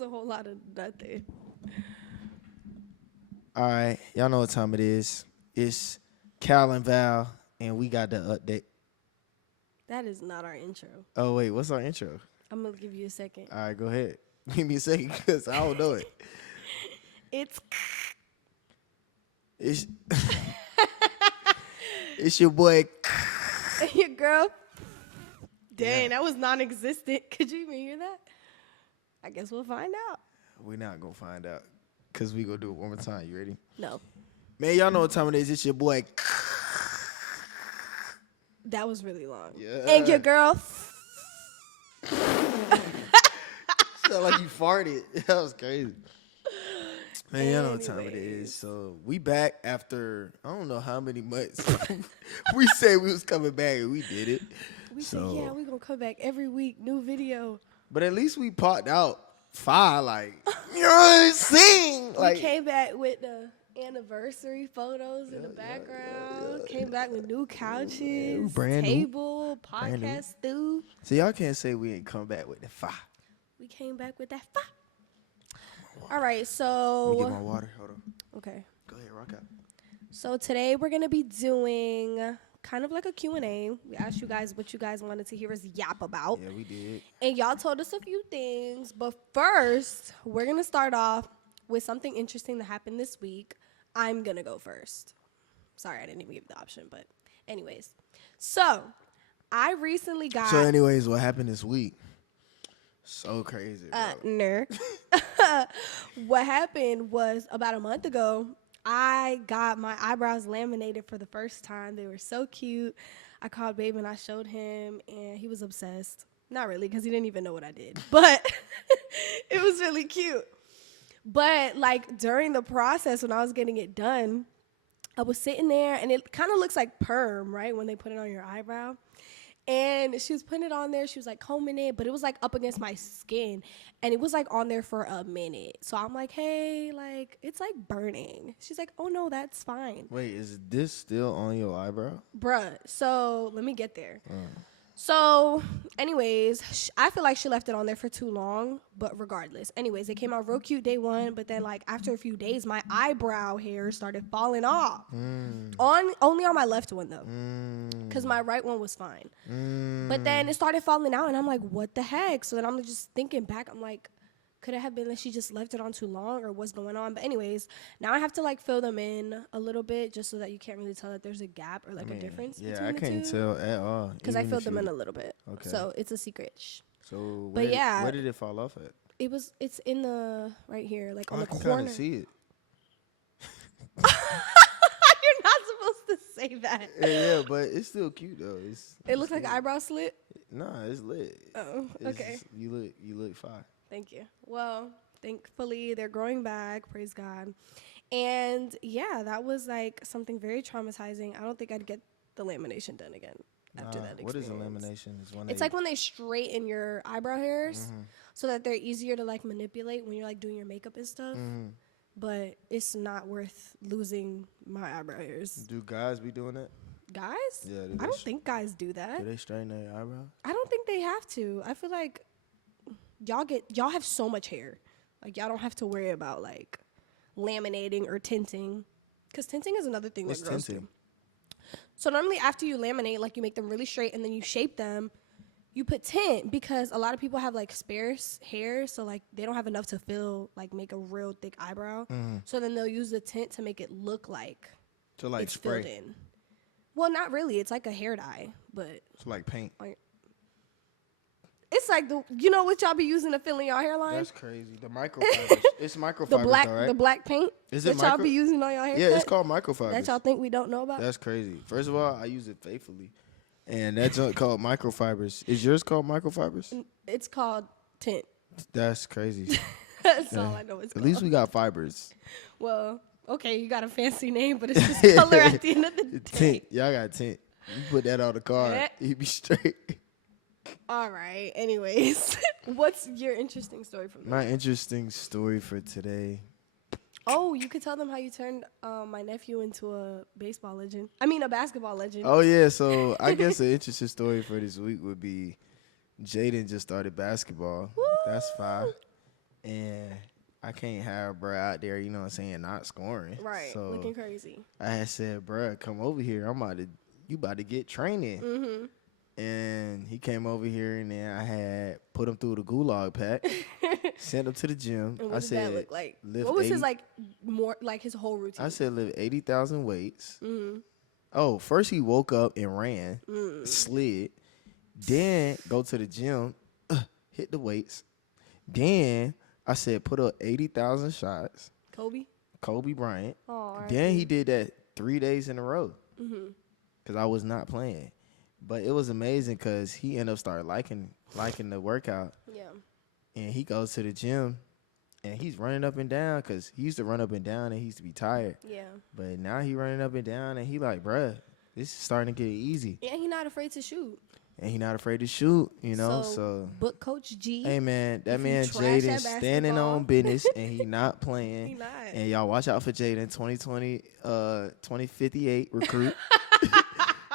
a whole lot of nothing. All right, y'all know what time it is. It's Cal and Val, and we got the update. That is not our intro. Oh wait, what's our intro? I'm gonna give you a second. All right, go ahead. Give me a second, cause I don't know it. It's It's it's your boy. your girl. Dang, that was non-existent. Could you even hear that? I guess we'll find out. We're not gonna find out, cause we gonna do it one more time. You ready? No, Man, y'all know what time it is. It's your boy. that was really long. Yeah. And your girl. Sound like you farted. That was crazy. Man, y'all know what time it Anyways. is. So we back after I don't know how many months. We said we was coming back and we did it. We said, yeah, we gonna come back every week, new video. But at least we popped out fire, like you know what I'm saying? We Like came back with the anniversary photos in the background. Came back with new couches, brand new. table, Brand new. podcast stew. so y'all can't say we ain't come back with the fire. We came back with that fire. All right, Let me get so my water. Hold on. okay. Go ahead, rock out. So today we're gonna be doing kind of like a Q&A. We asked you guys what you guys wanted to hear us yap about. Yeah, we did. And y'all told us a few things. But first, we're gonna start off with something interesting that happened this week. I'm gonna go first. Sorry, I didn't even give the option, but anyways. So I recently got So, anyways, what happened this week? So crazy, bro. nerd. What happened was about a month ago, I got my eyebrows laminated for the first time. They were so cute. I called Babe and I showed him, and he was obsessed. Not really, because he didn't even know what I did, but it was really cute. But like during the process when I was getting it done, I was sitting there, and it kind of looks like perm, right, when they put it on your eyebrow. And she was putting it on there. She was like combing it, but it was like up against my skin. And it was like on there for a minute. So I'm like, hey, like, it's like burning. She's like, oh no, that's fine. Wait, is this still on your eyebrow? Bruh. So let me get there. So, anyways, I feel like she left it on there for too long, but regardless. Anyways, it came out real cute day one, but then like after a few days, my eyebrow hair started falling off. Only on my left one though, because my right one was fine. But then it started falling out, and I'm like, what the heck? So then I'm just thinking back, I'm like, could it have been that she just left it on too long, or what's going on? But anyways, now I have to like fill them in a little bit just so that you can't really tell that there's a gap or like a difference. Yeah, between I the can't two. tell at all. Because I even filled if them you- in a little bit. Okay. So it's a secret. Shh. So, But yeah. where did it fall off at? It's in the, right here, like on I the can corner. kind of see it. You're not supposed to say that. Yeah, but it's still cute though. It looks like an eyebrow slit. Nah, it's lit. Oh, It's okay. just- you look fine. Thank you. Well, thankfully they're growing back. Praise God. And yeah, that was like something very traumatizing. I don't think I'd get the lamination done again after that experience. What is a lamination? It's like when they straighten your eyebrow hairs so that they're easier to like manipulate when you're like doing your makeup and stuff. But it's not worth losing my eyebrow hairs. Do guys be doing that? Guys? Yeah, I don't think guys do that. Do they straighten their eyebrows? I don't think they have to. I feel like y'all have so much hair. Like y'all don't have to worry about like laminating or tinting. Because tinting is another thing What's that girls tinting? do. So normally after you laminate, like you make them really straight and then you shape them, you put tint because a lot of people have like sparse hair, so like they don't have enough to fill like make a real thick eyebrow. So then they'll use the tint to make it look like To like it's spray. filled in. Well, not really. It's like a hair dye, but It's like paint. it's like you know what y'all be using to fill in your hairline? That's crazy. The microfibers. It's microfibers, The black though, right? the black paint Is that it y'all micro- be using on your haircut. Yeah, it's called microfibers. That y'all think we don't know about? That's crazy. First of all, I use it faithfully, and that's called microfibers. Is yours called microfibers? It's called tint. That's crazy. That's all I know it's At called. least we got fibers. Well, okay, you got a fancy name, but it's just color at the end of the day. Tint. Y'all got tint. You put that on the car, Yeah. you be straight. All right. Anyways, what's your interesting story from My interesting story for today. Oh, you could tell them how you turned my nephew into a baseball legend. I mean, a basketball legend. Oh yeah, so I guess the interesting story for this week would be Jaden just started basketball. Woo! That's 5. and I can't have bruh out there, you know what I'm saying, not scoring. Right, So looking crazy. I had said, bruh, come over here. You about to get training. And he came over here, and then I had put him through the gulag pack, sent him to the gym. And I what did said, that look like? lift What was 80, his like more like his whole routine? I said, lift 80,000 weights. Oh, first he woke up and ran, slid, then go to the gym, hit the weights. Then I said, put up 80,000 shots. Kobe Bryant. Oh, Then he did that 3 days in a row because I was not playing. But it was amazing because he ended up started liking the workout. Yeah. And he goes to the gym, and he's running up and down because he used to run up and down and he used to be tired. Yeah. But now he running up and down, and he like, bruh, this is starting to get easy. And he not afraid to shoot. And he not afraid to shoot, you know. So book Coach G. hey man, that If man you trash Jaden that standing basketball. on business, and he not playing. He not. And y'all watch out for Jaden 2058 recruit.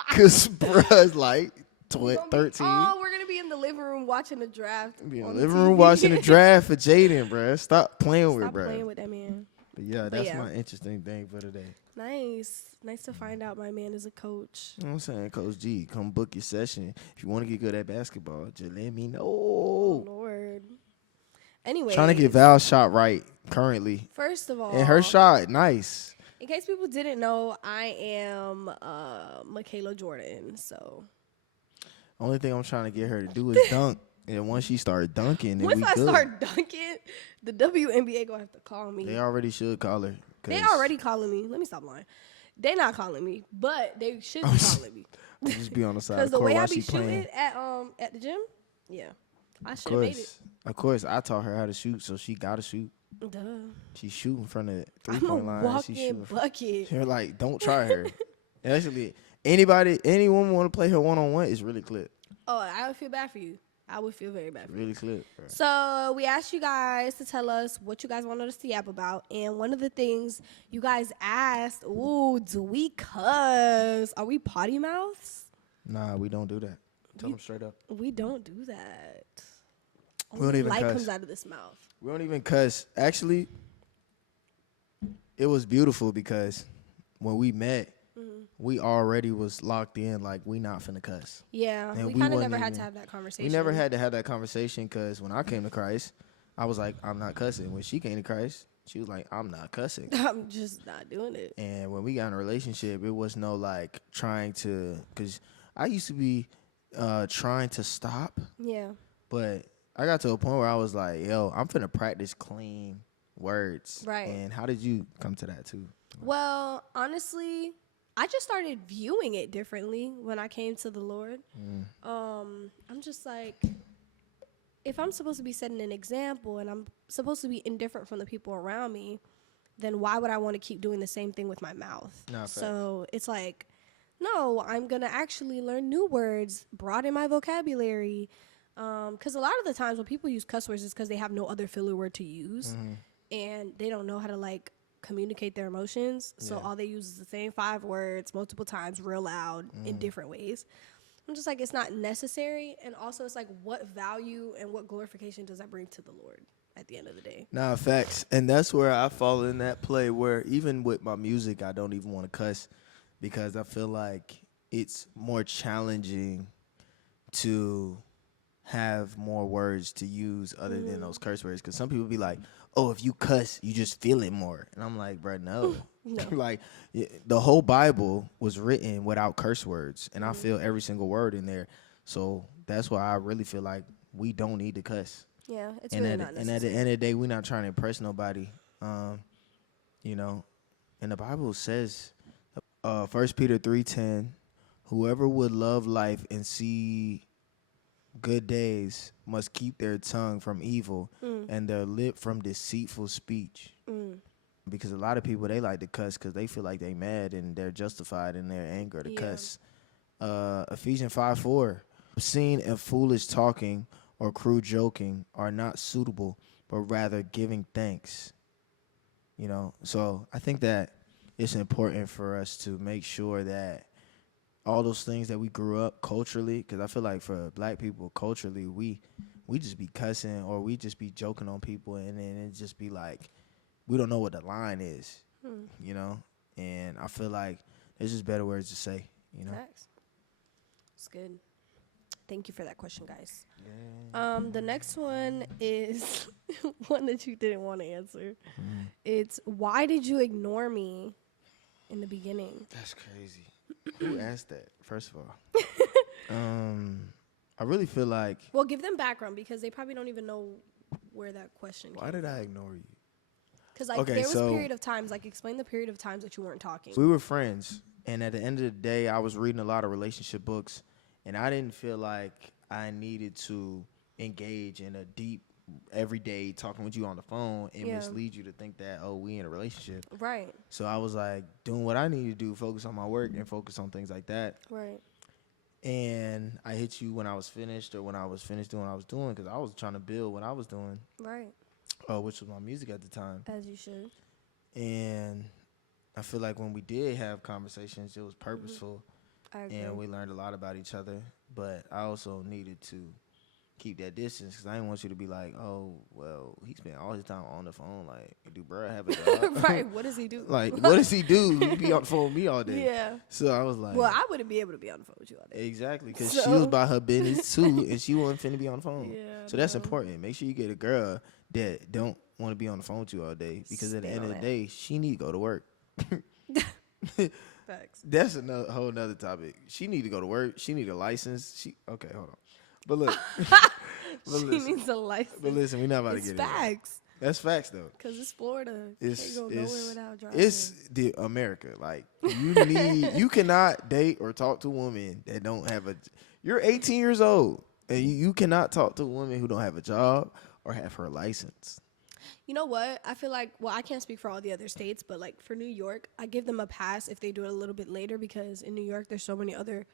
Cause bruh's like 13. Oh, we're gonna be in the living room watching the draft. Be in the on living TV. room watching the draft for Jaden, bruh. Stop playing with Stop bruh. playing with that man. But yeah, that's yeah. my interesting thing for today. Nice to find out my man is a coach. You know what I'm saying? Coach G, come book your session. If you want to get good at basketball, just let me Oh, know. Lord. Anyway, Trying to get Val's shot right currently. First of all, And her shot, nice. in case people didn't know, I am Michaela Jordan. So Only thing I'm trying to get her to do is dunk. And once she start dunking, then once we I good. start dunking, the WNBA gonna have to call me. They already should call her. They already calling me. Let me stop lying. They not calling me, but they should be calling me. Just be on the side Because of the the court way I while be she shooting playing. at the gym, yeah, I Of should have made it. course. Of course, I taught her how to shoot, so she got to shoot. Duh. She shooting from the I'm a three-point line. She walking shooting. bucket. You're like, don't try her. Actually, any woman want to play her one-on-one, it's really clip. Oh, I would feel bad for you. I would feel very bad for you. Really clip. Bro. So we asked you guys to tell us what you guys wanted us to yap about. And one of the things you guys asked, do we cuss? Are we potty mouths? Nah, we don't do that. Tell them straight up. We don't do that. We don't Only even light cuss. comes out of this mouth. We don't even cuss. Actually, it was beautiful because when we met, we already was locked in like we not finna cuss. Yeah, And we we kind of wasn't never had even- to have that conversation. We never had to have that conversation because when I came to Christ, I was like, I'm not cussing. When she came to Christ, she was like, I'm not cussing. I'm just not doing it. And when we got in a relationship, it was no like trying to, because I used to be trying to stop, Yeah. but I got to a point where I was like, yo, I'm finna practice clean words. Right. And how did you come to that too? Well, honestly, I just started viewing it differently when I came to the Lord. I'm just like, if I'm supposed to be setting an example and I'm supposed to be indifferent from the people around me, then why would I want to keep doing the same thing with my mouth? Nah, So it's like, no, I'm going to actually learn new words, broaden my vocabulary. Because a lot of the times when people use cuss words, it's because they have no other filler word to use. And they don't know how to, like, communicate their emotions. So all they use is the same 5 words multiple times, real loud, in different ways. I'm just like, it's not necessary. And also, it's like, what value and what glorification does that bring to the Lord at the end of the day? Nah, facts. And that's where I fall in that play where even with my music, I don't even want to cuss because I feel like it's more challenging to have more words to use other than those curse words. Because some people be like, oh, if you cuss, you just feel it more. And I'm like, bro, no. No. Like, the whole Bible was written without curse words. And I feel every single word in there. So that's why I really feel like we don't need to cuss. Yeah, it's And really at, not and necessary. at the end of the day, we're not trying to impress nobody. You know, and the Bible says, 1 Peter 3:10, whoever would love life and see good days must keep their tongue from evil and their lip from deceitful speech. Because a lot of people, they like to cuss because they feel like they mad and they're justified in their anger to cuss. Ephesians 5:4, obscene and foolish talking or crude joking are not suitable, but rather giving thanks. You know, so I think that it's important for us to make sure that all those things that we grew up culturally, because I feel like for black people, culturally, we just be cussing or we just be joking on people, and then it just be like we don't know what the line is, you know. And I feel like there's just better words to say, you know. Facts. It's good. Thank you for that question, guys. Yeah. The next one is one that you didn't want to answer. It's, why did you ignore me in the beginning? That's crazy. Who asked that? First of all, I really feel like. Well, give them background because they probably don't even know where that question came. Why did I ignore you? Because like there was a period of times. Like, explain the period of times that you weren't talking. We were friends, and at the end of the day, I was reading a lot of relationship books, and I didn't feel like I needed to engage in a deep, everyday talking with you on the phone and mislead you to think that, oh, we in a relationship. Right. So I was like doing what I need to do, focus on my work and focus on things like that. Right. And I hit you when I was finished or when I was finished doing what I was doing because I was trying to build what I was doing. Right. Which was my music at the time. As you should. And I feel like when we did have conversations, it was purposeful. I agree. And we learned a lot about each other. But I also needed to keep that distance because I didn't want you to be like, oh, well, he spent all his time on the phone. Like, do bro have a job? Right. What does he do? Like, what does he do? He be on the phone with me all day. Yeah. So I was like, well, I wouldn't be able to be on the phone with you all day. Exactly, because she was about her business too, and she wasn't finna be on the phone. Yeah, so that's important. Make sure you get a girl that don't want to be on the phone with you all day, because at the end of the day, she need to go to work. Facts. That's another whole nother topic. She need to go to work. She need a license. Okay, hold on. But look, she needs a license. But listen, we not about to get it. Facts. That's facts though. Because it's Florida. You can't go nowhere without driving. It's the America. Like you cannot date or talk to a woman that don't have a. You're 18 years old and you cannot talk to a woman who don't have a job or have her license. You know what? I feel like, well, I can't speak for all the other states, but like for New York, I give them a pass if they do it a little bit later, because in New York, there's so many other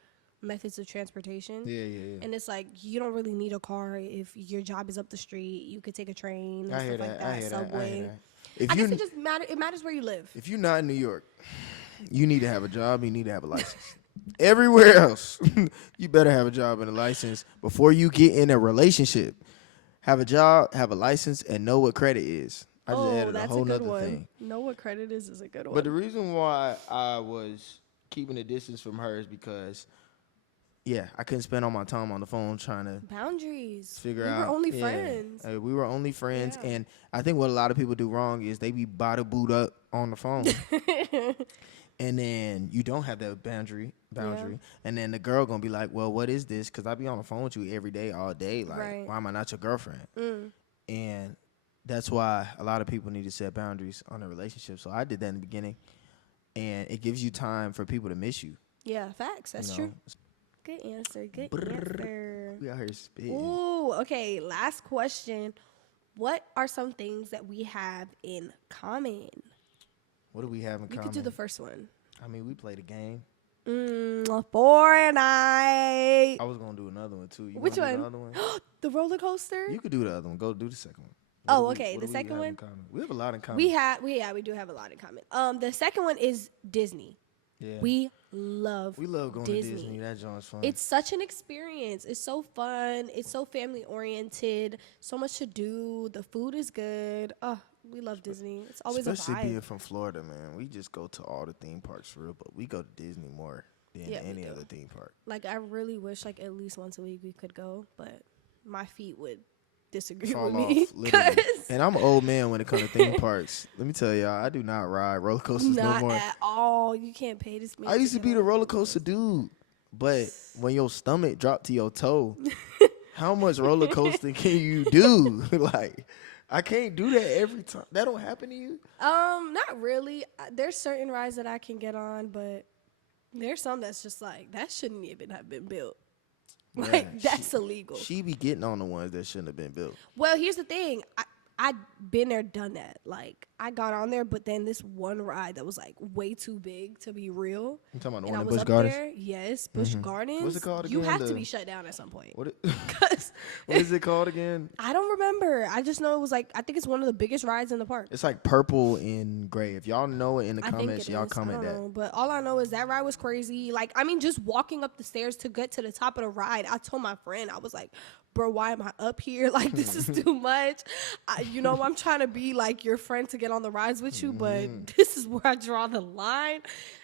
methods of transportation. Yeah. And it's like, you don't really need a car if your job is up the street. You could take a train and stuff like that, subway. If I guess it just matters where you live. If you're not in New York, you need to have a job. You need to have a license. Everywhere else, you better have a job and a license before you get in a relationship. Have a job, have a license, and know what credit is. I just added a whole nother thing. Know what credit is a good one. But the reason why I was keeping a distance from her is because, I couldn't spend all my time on the phone trying to boundaries. Figure out. We were only friends. We were only friends, and I think what a lot of people do wrong is they be body boot up on the phone. And then you don't have that boundary, and then the girl gonna be like, "Well, what is this? Because I be on the phone with you every day, all day. Like, why am I not your girlfriend?" And that's why a lot of people need to set boundaries on a relationship. So I did that in the beginning, and it gives you time for people to miss you. Yeah, facts. That's true. Good answer. Good answer. We out here spitting. Ooh, okay. Last question. What are some things that we have in common? What do we have in common? You could do the first one. I mean, we played a game. Fortnite. I was gonna do another one too. You Which one? Do another one? The roller coaster. You could do the other one. Go do the second one. The second one. We have a lot in common. We do have a lot in common. The second one is Disney. Yeah. We love going Disney. to Disney. That joint's fun. It's such an experience. It's so fun. It's so family oriented. So much to do. The food is good. Oh, we love Disney. It's always Especially a vibe. being from Florida, man. We just go to all the theme parks for real, but we go to Disney more than any other theme park. Like, I really wish like at least once a week we could go, but my feet would disagree Fall with me. off, literally. And I'm an old man when it comes to theme parks. Let me tell y'all, I do not ride roller coasters no more. Not at all. You can't pay this man. I used to be the roller coaster dude, but when your stomach dropped to your toe, how much roller coasting can you do? Like, I can't do that every time. That don't happen to you? Not really. There's certain rides that I can get on, but there's some that's just like, that shouldn't even have been built. Like, that's illegal. She be getting on the ones that shouldn't have been built. Well, here's the thing. I've been there, done that. Like, I got on there, but then this one ride that was like way too big to be real. You talking about the And one I in was Busch up Gardens? there. Yes, Busch Gardens. What's it called You again? have to be shut down at some point. What Cause is it called again? I don't remember. I just know it was like, I think it's one of the biggest rides in the park. It's like purple and gray. If y'all know it in the I think comments, it y'all is. comment I that. don't know, but all I know is that ride was crazy. Like, I mean, just walking up the stairs to get to the top of the ride, I told my friend, I was like, bro, why am I up here? Like, this is too much. I'm trying to be like your friend to get on the rides with you, but this is where I draw the line.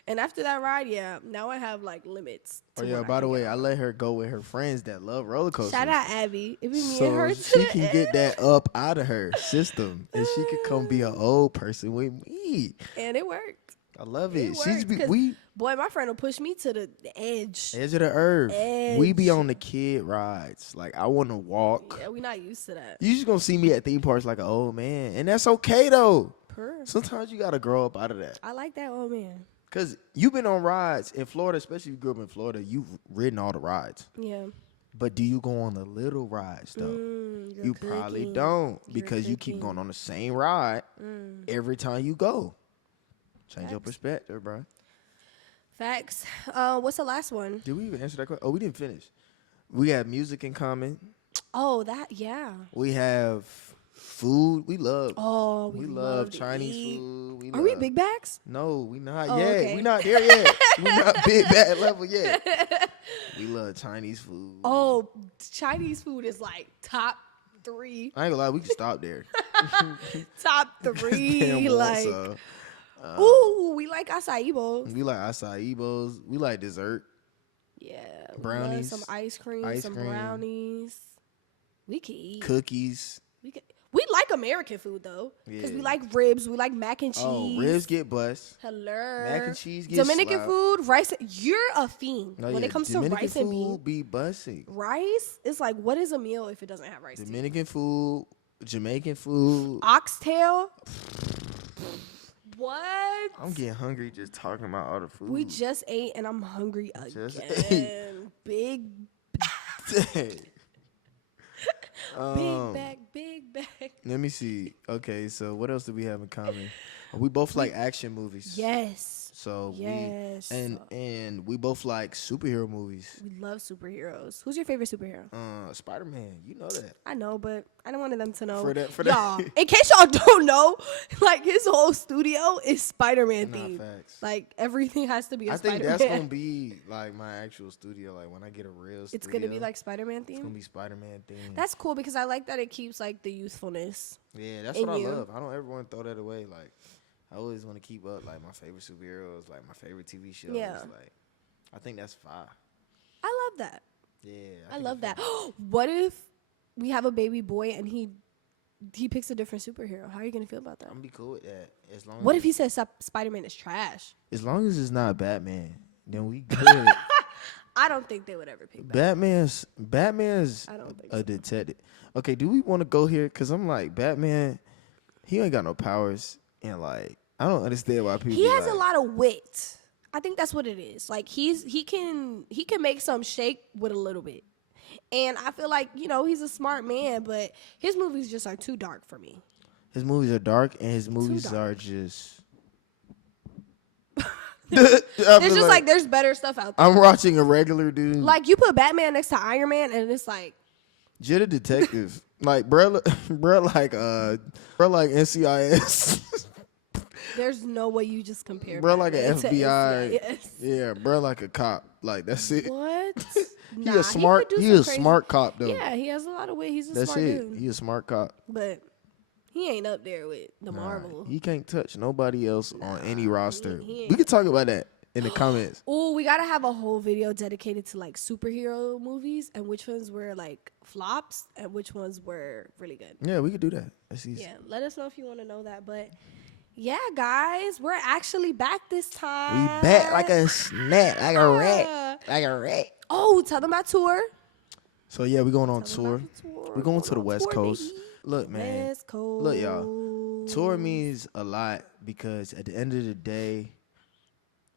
And after that ride, yeah, now I have like limits. Oh yeah, by the way, I let her go with her friends that love roller coasters. Shout out Abby. It be me so and her. she can get that up out of her system, and she could come be an old person with me. And it worked. I love It it. worked, boy, my friend will push me to the edge. Edge of the earth. We be Edge. on the kid rides. Like, I want to walk. Yeah, we not used to that. You just gonna see me at theme parks like an old man, and that's okay though. Purr. Sometimes you gotta grow up out of that. I like that old man. Cause you've been on rides in Florida, especially if you grew up in Florida. You've ridden all the rides, Yeah. but do you go on the little rides though? You're You probably cooking. don't You're because you keep cooking. going on the same ride every time you go. Change your Facts. perspective, bro. Facts. What's the last one? Did we even answer that question? Oh, we didn't finish. We have music in common. Oh, that, yeah. We have food. We love. Oh, we love love to Chinese eat. food. Are we big bags? No, we not Oh, yet. okay. We not there yet. We not big bad level yet. We love Chinese food. Oh, Chinese food is like top 3. I ain't gonna lie, we can stop there. Top Damn 3. well, Like, so, ooh, we like acai bowls. we like acai bowls. We like dessert. Yeah. we love Brownies, some ice cream, ice some cream. brownies. We can eat. Cookies. We like American food though, because we Yeah. like ribs. We like mac and cheese. Oh, ribs get bust. Hello. Mac and cheese get Dominican slapped. food, rice. You're a fiend No, when yeah, it comes Dominican to rice and beans. food be busting. Rice is like, what is a meal if it doesn't have rice? Dominican food, Jamaican food. Oxtail. What? I'm getting hungry just talking about all the food. We just ate and I'm hungry Just again. Big, big bag. Let me see. Okay, so what else do we have in common? We both like action movies. Yes. So Yes. and we both like superhero movies. We love superheroes. Who's your favorite superhero? Spider-Man, you know that. I know, but I don't want them to know. For that- y'all, in case y'all don't know, like his whole studio is Spider-Man Nah, themed. facts. Like everything has to be a I think Spider-Man. that's gonna be like my actual studio. Like when I get a real studio, It's gonna be like Spider-Man it's gonna themed. be Spider-Man themed. That's cool because I like that it keeps like the youthfulness. Yeah, that's in what I you. love. I don't ever want to throw that away. Like, I always want to keep up like my favorite superheroes, like my favorite TV shows. Yeah. Like, I think that's fire. I love that. Yeah, I think love it's that. fire. What if we have a baby boy and he picks a different superhero? How are you gonna feel about that? I'm gonna be cool with that. As long What as if he says Spider-Man is trash? as long as it's not Batman, then we good. I don't think they would ever pick that. Batman's I don't think a so. detective. Okay, do we want to go here? Cause I'm like Batman. He ain't got no powers, and like I don't understand why people. He be has like, a lot of wit. I think that's what it is. Like he can make some shake with a little bit. And I feel like, he's a smart man, but his movies just are too dark for me. His movies are dark, and his movies dark. are just. There's just like there's better stuff out there. I'm watching a regular dude. Like you put Batman next to Iron Man and it's like You're the detective. Like bro like NCIS. there's no way you just compare Bro like an Batman to FBI. NCIS. Yeah, bro like a cop. Like that's it. What? He a smart could do he some a crazy- smart cop though. Yeah, he has a lot of wit. He's a That's smart it. dude. He a smart cop. But he ain't up there with the Marvel. He can't touch nobody else on any roster. he ain't. We could talk about that in the comments. Oh, we gotta have a whole video dedicated to like superhero movies and which ones were like flops and which ones were really good. Yeah, we could do that. That's easy. Yeah, let us know if you want to know that. But yeah, guys, we're actually back this We time. back like a snap, like a rat. Like a rat. Oh, tell them about tour. So yeah, we going on Tell them tour. about the tour. We're going to the on West tour, Coast. baby. Look, man. West Coast. Look, y'all. Tour means a lot because at the end of the day,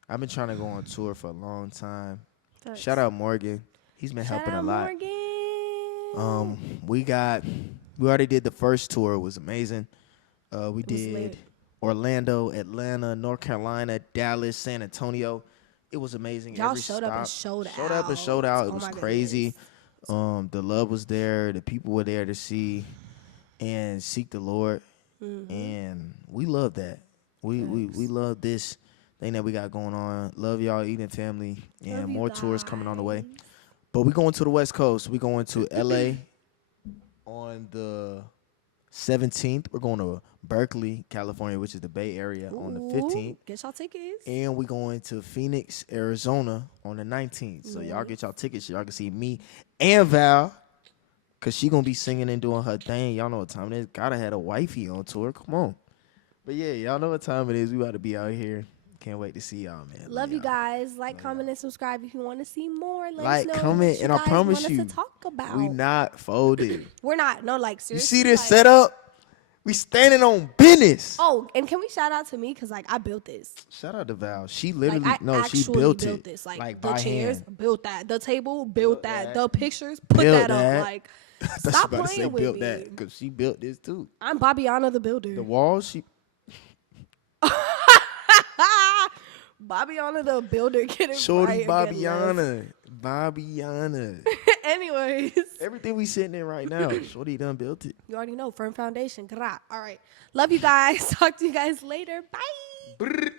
I've been trying to go on tour for a long time. Thanks. Shout out Morgan. He's been Shout helping out a lot. Morgan. We already did the first tour. It was amazing. We was did lit. Orlando, Atlanta, North Carolina, Dallas, San Antonio. It was amazing. Y'all Every showed up and stop, showed showed up and showed out. out. It Oh was my crazy. goodness. The love was there. The people were there to see and seek the Lord. And we love that. We love this thing that we got going on. Love y'all, Eden family, and Love you more tours coming on the way. guys. But we going to the West Coast. We going to LA on the 17th. We're going to Berkeley, California, which is the Bay Area, on the 15th. Get y'all tickets. And we going to Phoenix, Arizona on the 19th. So y'all get y'all tickets so y'all can see me and Val. Cause she gonna be singing and doing her thing. Y'all know what time it is. Gotta have a wifey on tour. Come on. But yeah, y'all know what time it is. We about to be out here. Can't wait to see y'all, man. Love you y'all. guys. Like, comment, and subscribe if you want to see more. Let Like, us know comment, what you and I guys promise want you, us to talk about. We not folded. We're not. No, like, You seriously. see this like, setup? We standing on business. Oh, and can we shout out to me? Because, like, I built this. Shout out to Val. She literally, Like, I she actually built this. it. Like the by chairs, hand. built that. The table, built that. The pictures, put Built that up. that. Like, I thought she stop about to say playing with built me. that because she built this too. I'm Bobbiana the builder. The walls, she. Bobbiana the builder, get it Shorty right. Again, Bobbiana. Anyways. Everything we sitting in right now, Shorty done built it. You already know. Firm foundation. Gra. All right. Love you guys. Talk to you guys later. Bye. Brr.